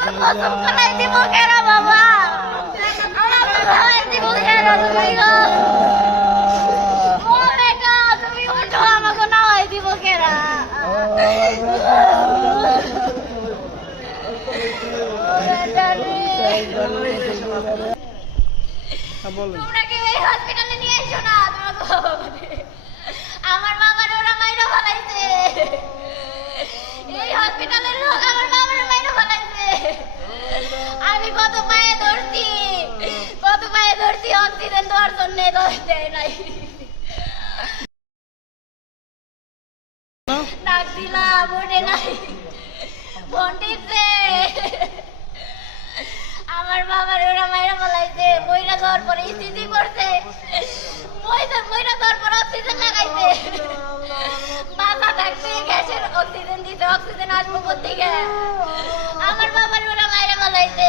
কসম করাই দিব কেরা বাবা আমার করাই দিব কেরা তুমি গো তুমি উঠো আমাকে নাওয়াই দিব কেরা ও বেটা রে। তোমরা কি এই হসপিটালে নিয়ে এসো না তোমাকে অক্সিজেন দেওয়ার জন্য দোষ দেয় নাই ডাক দিলাম ওঠে নাই পন্ডিতে আমার বাবার ওরা মাইরা ফেলাইছে মইরা যাওয়ার পরে স্থিতি করছে মইরা মইরা যাওয়ার পর অক্সিজেন লাগাইছে মাথা থাকতে গ্যাসের অক্সিজেন দিতে অক্সিজেন আসব কোথেকে আমার বাবার ওরা মাইরা ফেলাইছে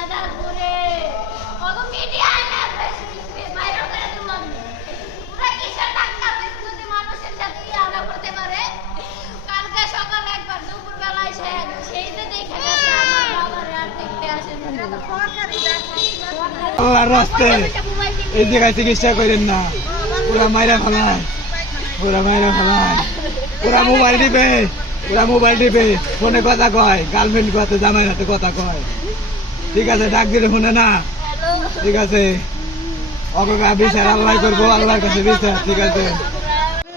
থাকব রে কত মিডিয়া না বাইরে করে দিলাম পুরা কিসের ডাক্তার যদি মানুষের সাথে আনা করতে পারে কালকে সকালে একবার দুপুর বেলায় সে সেই যে দেখে গেছে আমার বাবার আর দেখতে আসে আল্লাহর রাস্তায় এই জায়গায় চিকিৎসা করেন না পুরা মাইরা ফেলায় পুরা মাইরা ফেলায় পুরা মোবাইল টিপে পুরা মোবাইল টিপে ফোনে কথা কয় গার্লফ্রেন্ড কথা জামাই হাতে কথা কয় ঠিক আছে ডাক দিলে শুনে না? ঠিক আছে। অগা বিচার আল্লাহ করব আল্লাহর কাছে বিচার ঠিক আছে।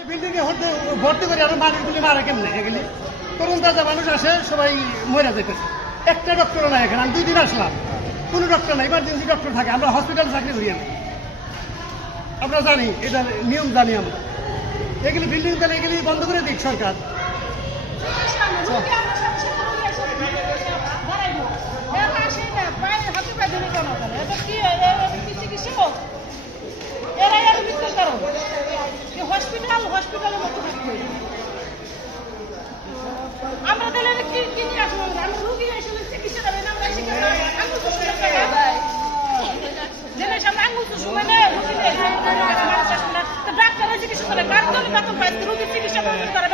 বিল্ডিং এ ভর্তি ভর্তি করে আরও মানুষগুলি মারা কেমনে? এগুলি তরুণ তাজা মানুষ আসে সবাই মরে যেতেছে একটা ডক্টর নাই এখানে আমি দুই দিন আসলাম। কোনো ডক্টর নাই ইমার্জেন্সি ডক্টর থাকে আমরা হসপিটাল চাকরি করি আমি। আমরা জানি এটা নিয়ম জানি আমরা। এগুলি বিল্ডিং তাহলে এগুলি বন্ধ করে দিক সরকার। হসপিটাল হসপিটালের মতো থাকবে আমরা তাহলে কি কি নিয়ে আসব? আমি রুগী আসলে চিকিৎসা দেবেন আমরা এসে কেন আঙুল তো সময় পাই না। জেনে সামনে আঙুল তো সময় নেই। রুগী ডাক্তারের চিকিৎসা করে। কার জন্য বেতন পাই রুগীর চিকিৎসা করে